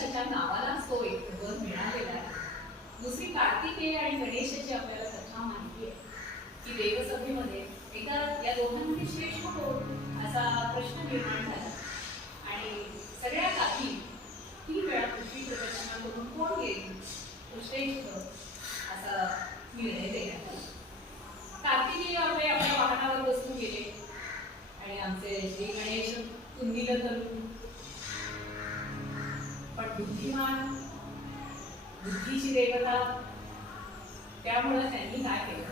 गणेशाच्या नावालाच तो एक वर मिळालेला आहे. दुसरी कार्तिकेय आणि गणेशाची आपल्याला कथा माहिती आहे की देवसभेमध्ये एकदा या दोघांमध्ये श्रेष्ठ कोण असा प्रश्न निर्माण झाला आणि सगळ्यात आधी 3 वेळा पृथ्वी प्रदक्षिणा करून कोण येईल तो श्रेष्ठ असा निर्णय देण्यात आला. कार्तिकेय आपल्या वाहनावर बसून गेले आणि आमचे श्री गणेश कुंदील करून पण बुद्धिमान बुद्धीची देवता त्यामुळे त्यांनी काय केलं,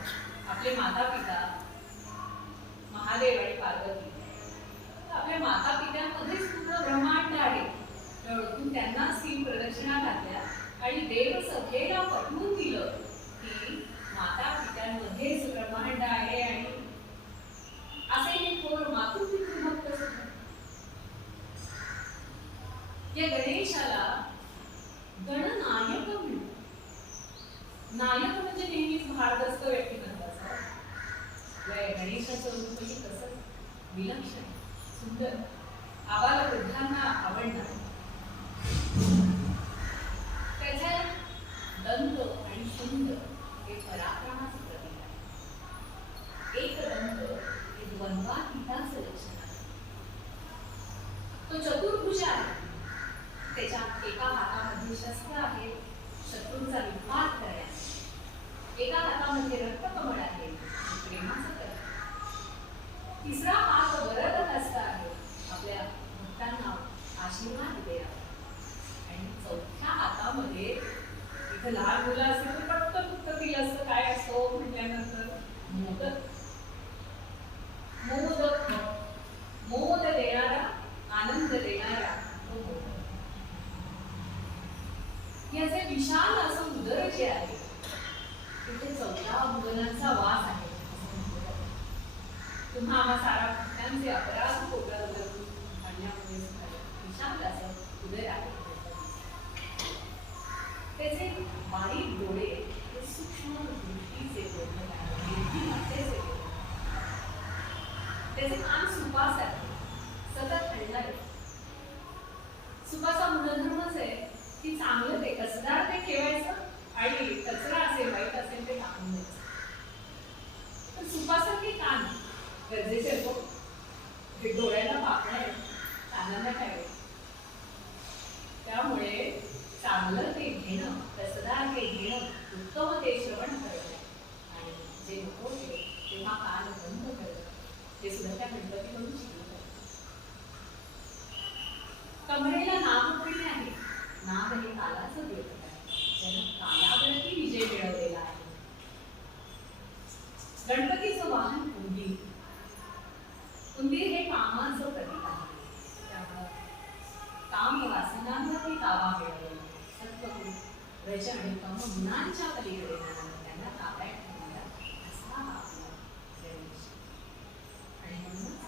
आपले माता पिता महादेव आणि पार्वती आपल्या माता पित्यांमध्येच पूर्ण ब्रह्मांड आहे ओळखून त्यांना 3 प्रदक्षिणा घातल्या आणि देवसभेला पटवून दिलं की माता पित्यांमध्येच ब्रह्मांड आहे आणि असे हे थोर मातृपितृभक्त सुद्धा. या गणेशाला गणनायक म्हणतात. नायक म्हणजे नेहमीच भारदस्त व्यक्तिमत्वाचा. गणेशाचं रूपही तसंच विलक्षण सुंदर आबाल वृद्धांना आवडणार. त्याचे दंत आणि शुंड हे पराक्रमाचं प्रतीक आहे. एक दंत हे द्वंद्वातीताचं लक्षण आहे. तो चतुर्भुज आहे. त्याच्या एका हातामध्ये शस्त्र आहे शत्रूंचा विपात करण्यास, एका हातामध्ये रक्तकमळ आहे प्रेमाचं करण्यास, तिसरा हात वरदहस्त आहे आपल्या भक्तांना आशीर्वाद द्यावा आणि चौथ्या हातामध्ये इथं लहान मुलं असेल तर पटकन उत्तर दिलं असतं काय असतो म्हटल्यानंतर मोदक. मोदक मोद देणारा आनंद देणारा तो मोदक. याचे विशाल असं उदर जे आहे तिथे 14 भुवनांचा वास आहे. तुम्हा आम्हा सारा भक्तांचे अपराध पोटात उतरून आणण्यामुळे विशाल असं उदर आहे. त्याचे बारीक डोळे हे सूक्ष्म दृष्टीचे डोळे आहे. त्याचे कान सुपास आहे सतत हलणारे. सुपाचा गुणधर्मच आहे की चांगलं ते कसदार ते ठेवायचं आणि कचरा असेल वाईट असेल ते टाकून द्यायचं. पण सुपासारखे कान गरजेचे असतो. हे डोळ्याला पापणे कानांना ठेवायचं. त्यामुळे चांगलं ते घेणं कसदार ते घेणं उत्तम ते श्रवण करणं आणि जे नको तेव्हा कान बंद करणं हे सुद्धा त्या गणपतीकडून शिकलं. कमरेला नागफणी आहे. नाग हे कालाचं देव आहे ज्यानं कालावरती विजय मिळवलेला आहे. गणपतीचं वाहन उंदीर. उंदीर हे कामाचं प्रतीक आहे. त्यामुळे काम वासनांना ते ताबा मिळवलं. सत्वगुण रज आणि तम गुणांच्या पलीकडे त्यांना ताब्यात ठेवला असा हा आपला गणेश. आणि म्हणूनच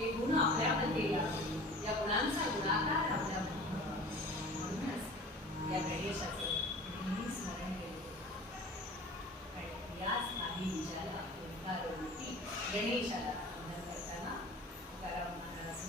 हे गुण आपल्यामध्ये या गुणांचा गुणाकार आपल्या म्हणूनच या गणेशाचं नेहमी स्मरण केलं. याच काही विचाराला ओंकारवरती गणेशाला वंदन करताना तुकाराम महाराज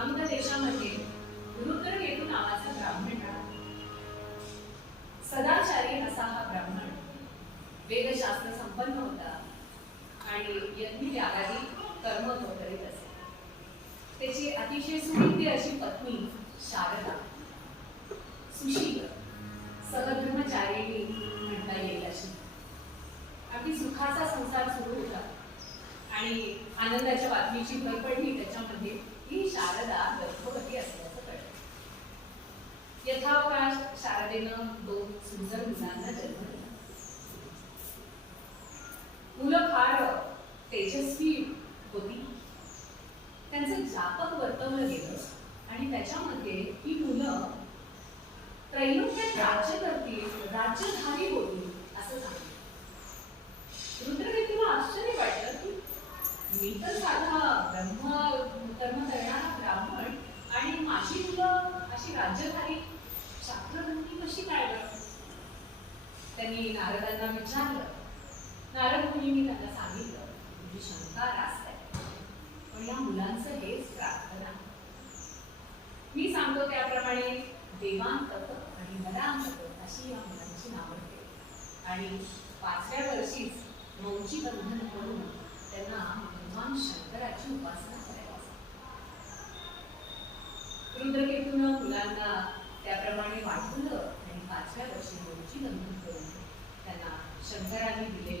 अंग देशामध्ये रुद्रकेतू नावाचा ब्राह्मण राहतो. सदाचारी असा हा ब्राह्मण वेदशास्त्र संपन्न होता आणि यज्ञ यागादी कर्म तो करीत असे. त्याची अतिशय सुविद्य अशी पत्नी शारदा, सुशील सहधर्मचारिणी म्हणता येईल अशी. अगदी सुखाचा संसार सुरू होता आणि आनंदाच्या बातमीची भर पडली त्याच्यामध्ये ही शारदा गर्भवती असल्याचं कळलं. यथावकाश शारदेनं 2 सुंदर मुलांना जन्म दिला. मुलं फार तेजस्वी होती. त्यांचं जातक वर्तवलं गेलं आणि त्याच्यामध्ये ही मुलं त्रैलोक्यात राज्य करतील, राज्यधारी होतील असं सांगितलं. रुद्रकेतूला आश्चर्य वाटलं की मी तर साधा ब्रह्मकर्म करणारा ब्राह्मण आणि माझी मुलं अशी राज्यधारी शास्त्रग्रंथी कशी काय बरं? त्यांनी नारदांना विचारलं. नारद मुनींनी त्यांना सांगितलं, तुझी शंका रास्त आहे, पण या मुलांचं हेच प्रार्थना. मी सांगतो त्याप्रमाणे देवांतक आणि नरांतक अशी या मुलांची नावं ठेव आणि 5व्या वर्षीच मौची बंधन करून त्यांना भगवान शंकराची उपासना करायला सांगितलं. रुद्रकेतून मुलांना त्याप्रमाणे वाढवलं आणि 5व्या वर्षी मौची बंधन करून त्यांना शंकरांनी जे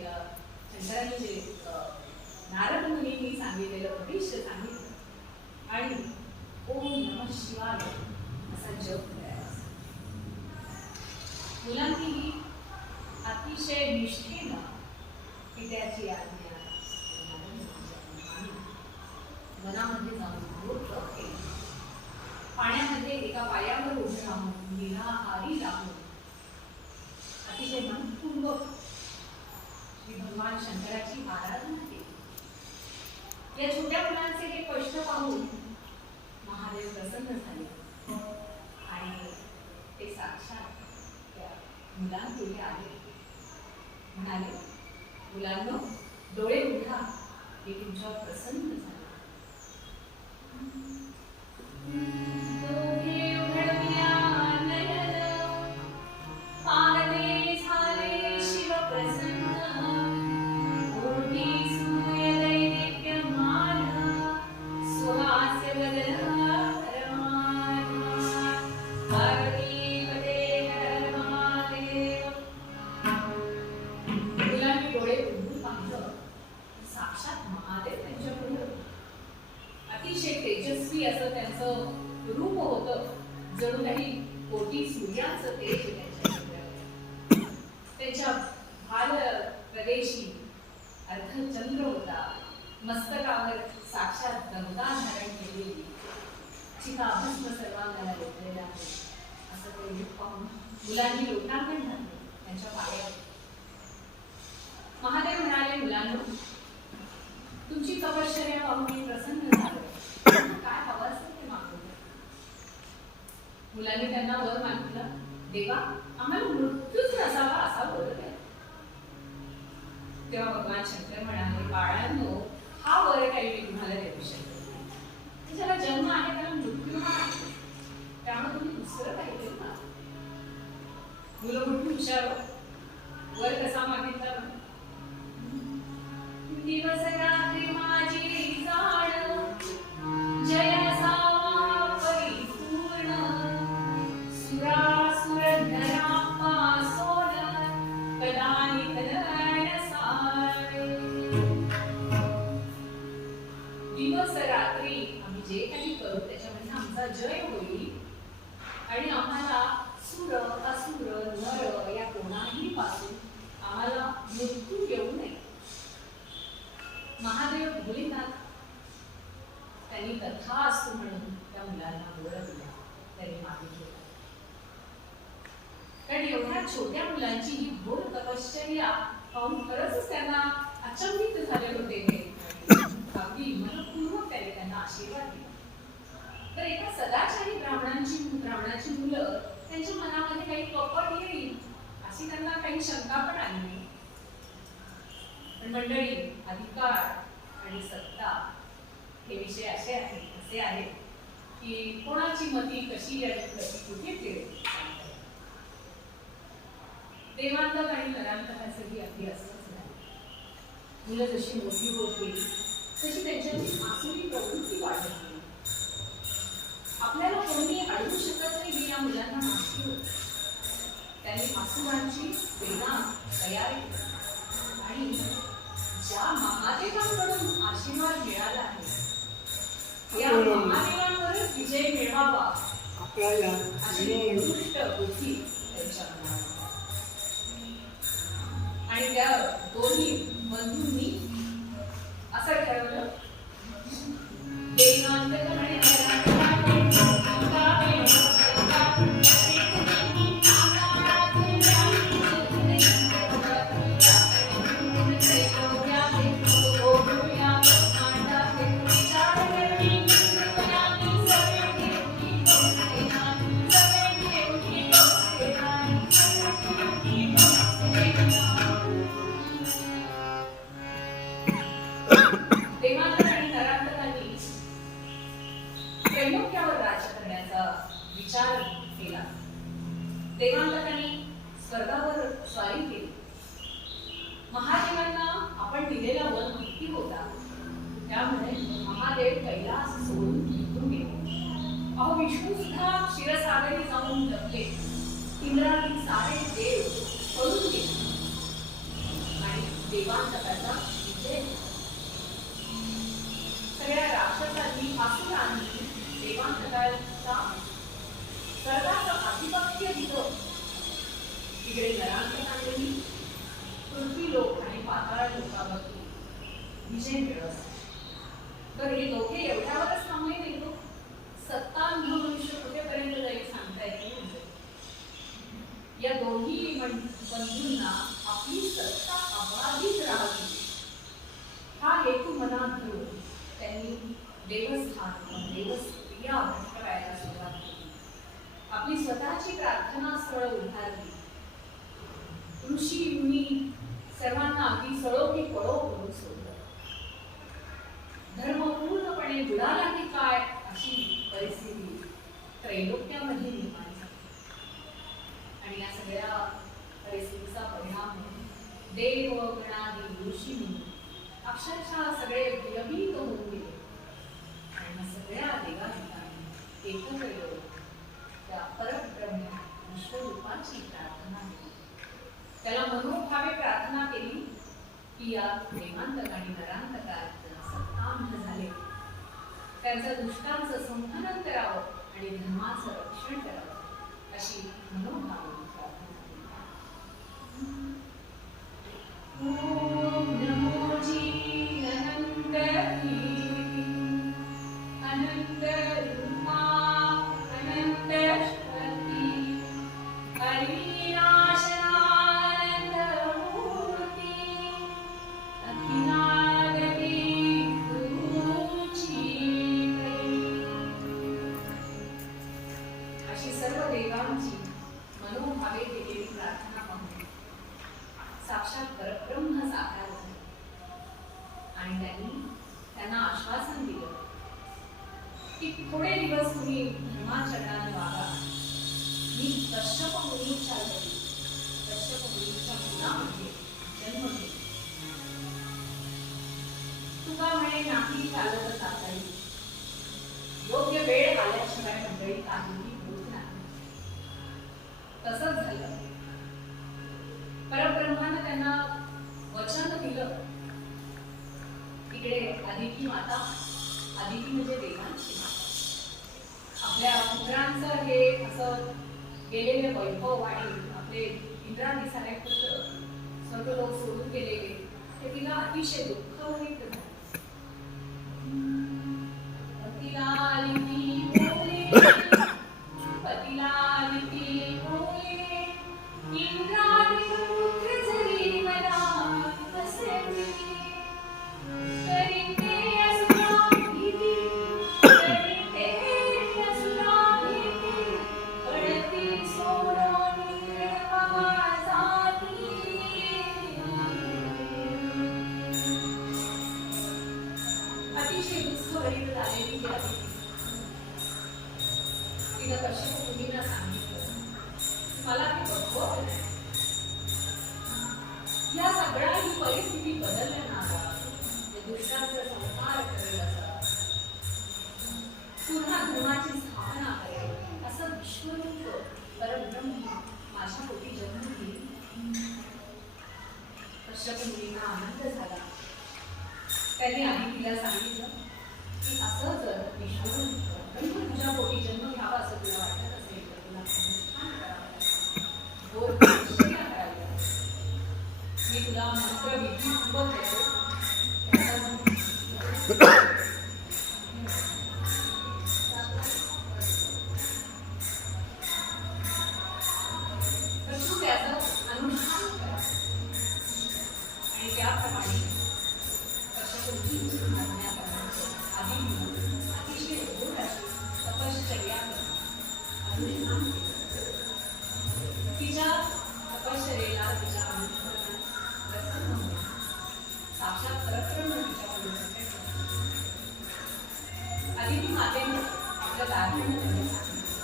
नारद मुनींनी सांगितलेलं भविष्य सांगितलं आणि ओम नमः शिवाय असा जप करायला. मुलांनीही अतिशय निष्ठेनं पित्याची आज्ञा मनामध्ये जाऊन जप केली. पाण्यामध्ये एका पायावर उभे राहून निराहारी राहून अतिशय मनपूर्वक श्री भगवान शंकराची आराधना केली. या छोट्या मुलांचे हे कष्ट पाहून महादेव प्रसन्न झाले आणि ते साक्षात त्या मुलांपुढे आले. म्हणाले, मुलांनो, डोळे उघडा, हे तुमच्यावर प्रसन्न झाले. डोळे उघडविल्या नयन, पाहते झाले शिव प्रसन्न. ओठी सूर्यदय दीप्यमान, सुहास्य वदन अतिशय तेजस्वी असं त्यांचं रूप होतं. जणू काही कोटी सूर्याचं तेज त्यांच्या चेहऱ्यावर. त्यांच्या भाल प्रदेशी अर्धचंद्र होता. मस्तकावर साक्षात गंगा धारण केलेली, चिताभस्म सर्वांगाला लेपलेला आहे असं ते रूप पाहून मुलांनी लोटांगण घातले त्यांच्या पायावर. महादेव म्हणाले, मुलांनो, तुमची तपश्चर्या पाहून मी प्रसन्न झालो. काय हवं असेल ते मागू. मुलांनी त्यांना वर मागितलं. देवा, आम्हाला मृत्यूच नसावा असा बोलत आहे. तेव्हा भगवान शंकर म्हणाले, बाळांनो, हा वर काही मी तुम्हाला देऊ शकतो नाही. ज्याला जन्म आहे त्याला मृत्यू हा आहे. त्यामुळे तुम्ही दुसरं काही देऊ ना. मुलं मोठी हुशार, वर कसा मागितला. दिवस रात्री माझी जाण, जय सावा परिपूर्ण. सुरासुर धरा पासोन, कदानित नसावे. दिवस रात्री आम्ही जे काही करू त्याच्यामध्ये आमचा जय होईल आणि आम्हाला सुर असुर नर या कोणाही पासून आम्हाला मृत्यू येऊ नये. महादेव भोलेनाथ त्यांनी तथास्तु म्हणून त्या मुलांना वर दिला. त्यांनी मागितले. कारण एवढ्या छोट्या मुलांची ही घोर तपश्चर्या पाहून खरंच त्यांना अचंबित झाले होते. अगदी मनपूर्वक त्यांना आशीर्वाद दिला. तर एका सदाचारी ब्राह्मणाची मुलं त्यांच्या मनामध्ये काही कपट येईल अशी त्यांना काही शंका पण आली नाही. पण मंडळी, अधिकार आणि सत्ता हे विषय असे आहेत की कोणाची मती कशी आणि कशी कुठे फिरेल. देवांतक आणि नरांतकाचंही अगदी असंच झालं. मुलं जशी मोठी होत गेली तशी त्यांच्याची आसुरी प्रवृत्ती वाढत गेली. आपल्याला कोणी अडवू शकत नाही हे या मुलांना माहिती होतं. त्यांनी आसुरांची सेना तयार केली आणि ज्या महादेवांकडून आशीर्वाद मिळाला आहे या महादेवांवरच विजय मिळवावा अशी दुष्ट बुद्धी त्यांच्या मनात. आणि त्या दोन्ही बंधूंनी असं ठरवलं देवांतक आणि विचार केला. देवांतकांनी स्वर्गावर स्वारी केली. महादेवांना आपण दिलेला वर माहिती होता त्यामुळे महादेव कैलास सोडून निघून गेले. अहो विष्णू सुद्धा क्षीरसागरी जाऊन लपले. इंद्रादी सारे देव पळून गेले आणि देवांतकाचा विजय. सगळ्या राक्षसांनी असुरांनी देवांतकाचा स्वर्गाचं आधिपत्य दिलं. तिकडे नरांतकांनी पृथ्वी लोक आणि पाताळ लोकांवरती विजय मिळवला. तर हे दोघे एवढ्यावरच थांबले नाही. तो सत्तांध मनुष्य कुठेपर्यंत जाईल सांगता येत नाही. या दोन्ही बंधूंना आपली सत्ता अबाधित राहावी हा हेतू मनात घेऊन त्यांनी देवस्थान देवस्त्रिया भटकायला सुरुवात केली. आपली स्वतःची प्रार्थना स्थळ उभारली. ऋषी मुनी सर्वांना अगदी सळो की पळो करून सोडलं. धर्म पूर्णपणे बुडाला की काय अशी परिस्थिती त्रैलोक्यामध्ये निर्माण झाली. आणि या सगळ्या परिस्थितीचा परिणाम म्हणून देव गणादी ऋषी मुनी अक्षरशः सगळे भयभीत होऊन गेले. आणि सगळ्या देवाधिकांनी एकत्र येऊन त्या परब्रह्म विश्वरूपाची प्रार्थना केली. त्याला मनोभावे प्रार्थना केली की या देवांतक आणि नरांतकात सत्तांध झाले त्यांचं दुष्टांचं संहनन करावं आणि धर्माचं रक्षण करावं अशी मनोभावे प्रार्थना केली. ओम नमो जी अनंत अनंत रूपा अनंत शक्ती अविनाशानंद मूर्ती अखिलागती तुझी अशी सर्व देवांची मनोभावे केलेली प्रार्थना पाहून साक्षात परब्रह्म साकार झाले. आणि त्यांना आश्वासन दिलं की थोडे दिवस तुम्ही धर्माचरणाने वागा. मी कश्यप मुनीच्या घरी कश्यप मुनीच्या मुलामध्ये जन्म घेतला. तुका म्हणे नाही चालत जाता येईल. योग्य वेळ आल्याशिवाय मंडळी काहीही होत नाही. तसंच झालं. परब्रह्मानं त्यांना वचन दिलं. इकडे अदिती माता, अदिती म्हणजे देवांची माता, आपल्या पुत्रांचं हे असं गेलेले वैभव आणि आपले इंद्रादी सारे पुत्र स्वर्गलोक सोडून गेलेले ते तिला अतिशय दुःख होईल. पतीला अदिती बोले, पतीला अदिती बोले, इंद्रादी पुत्र जरी मला कसे करीते असुरा भीती, करीते असुरा भीती, पडती सोडून निर्मळ जाती. अतिशय दुःख भरीत झालेली ती अदिती तिनं कश्यप मुनींना सांगितलं मला ते बघवत नाही. या सगळ्या ही परिस्थिती बदलण्याला दुष्टाचा संहार करेल असा पुन्हा धर्माची स्थापना करेल असं विश्वरूप परब्रह्म माझ्या पोटी जन्म घेईल. कश्यप मुनींना आनंद झाला. त्यांनी आदितीला सांगितलं की असं जर विश्वरूप तुझ्या पोटी जन्म घ्यावा असं तुला वाटत असेल तर तुला अनुष्ठान करावं लागेल, गोड निश्चय करावी लागेल. मी तुला मंत्र विधीपूर्वक देतो. त्याचं अनुष्ठान करा आणि त्याप्रमाणे अतिशय गोड अशी तपश्चर्या अनुष्ठान केलं. तिच्या तपश्चर्येला तिच्या अनुष्ठानात प्रसन्न होऊन साक्षात परब्रह्म तिच्याकडून प्रकट झाला. आदिती मातेने आपलं दाखवणं त्यांनी सांगितलं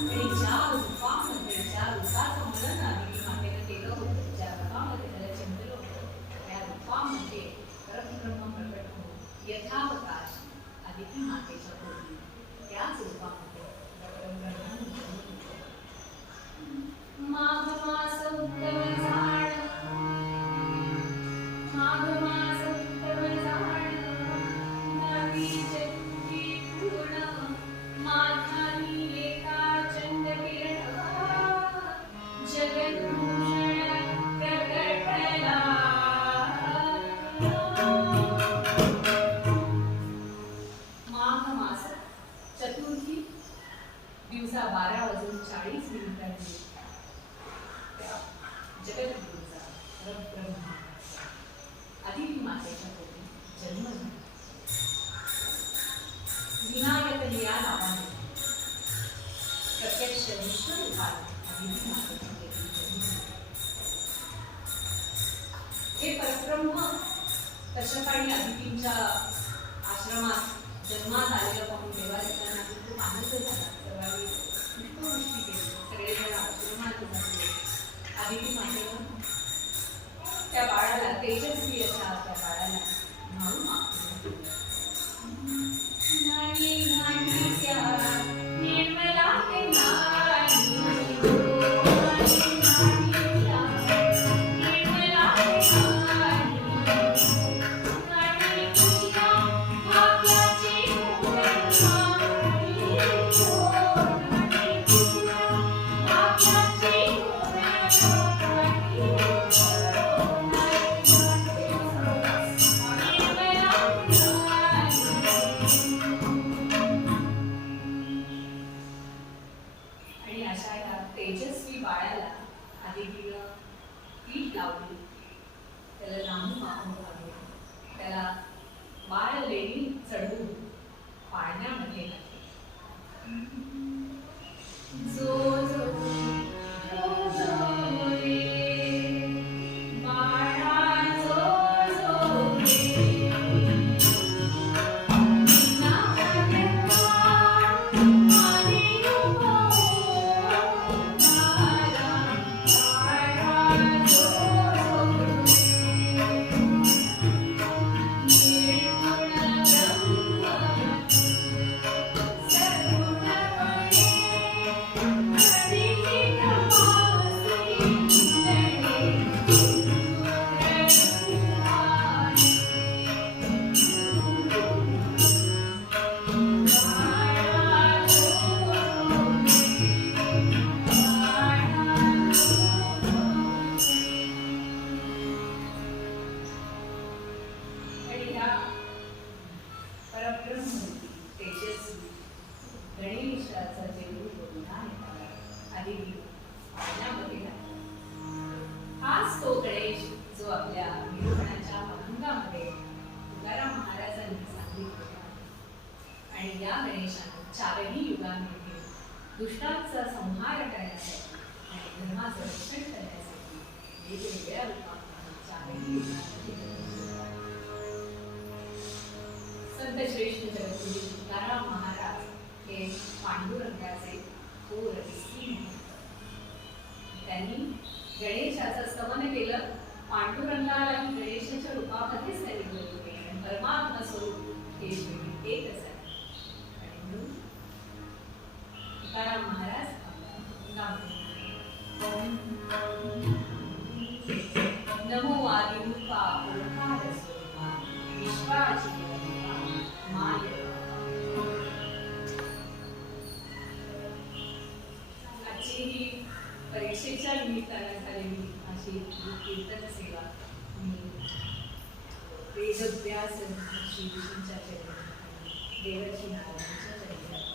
आणि ज्या रूपामध्ये ज्या रूपाचं मनन आदिती मातेने केलं होतं, ज्या रूपामध्ये त्याला चिंतलं होतं, त्या रूपामध्ये परब्रह्म प्रकट होऊन यथावकाश आदिती मातेच्या पोटी त्याच रूपामध्ये माघ मास उत्तम झाड, माघ मास उत्तम झाड, नवी जगती पूर्ण माघानी लेखा चंद किरण जगद्भूषण प्रकटला. माघ मास चतुर्थी दिवसा 12:40 जगद्गुरूचा परब्रह्म आदिती मातेच्या पोटी जन्म झाला. विनायक या नावाने प्रत्यक्ष विश्वरूपात आदिती मातेच्या पोटी जन्म झाला. हे परब्रह्म कश्यपाने आदितींच्या आश्रमात जन्मास आलेलं पाहून देवादेवांना खूप आनंद झाला. सर्वांनी पुष्पवृष्टी केली. सगळेजण आश्रमात झाले. आदिती मातेनं त्या बाळाला तेजस्वी अशा त्या बाळाला म्हणून मागतो नाही नाही त्या निर्मला ते नाही तेजस्वी बाळाला आदितीनं पीठ लावली. त्याला लांबून मागून घालून त्याला बाळ लेणी चढवून पाळण्यामध्ये घातले. जो जो जो जो रे बाळा जो जो रे हाच तो गणेश जो आपल्या निरूपणाच्या अभंगामध्ये तुकाराम महाराजांनी सांगितले. आणि या गणेशाने चारही युगांमध्ये दुष्टांचा संहार करण्यासाठी आणि धर्माचं रक्षण करण्यासाठी वेगवेगळ्या रूपात चारही युगांमध्ये संत श्रेष्ठ जगद्गुरू तुकाराम महाराज हे पांडुरंगाचे थोर सिंह. त्यांनी गणेशाचं स्तवन केलं. पांडुरंगालाही गणेशाच्या रूपामध्येच त्यांनी बोलवले आणि परमात्मा स्वरूप हे शेवटी एकच आहे. आणि म्हणून तुकाराम महाराज नमो आदिरूपा ओंकार स्वरूपा विश्वाची माय. आजची ही परीक्षेच्या निमित्तानं झालेली अशी कीर्तन सेवा मी वेदव्यास श्री विष्णूच्या चरणी देवर्षी नारायणाच्या चरणी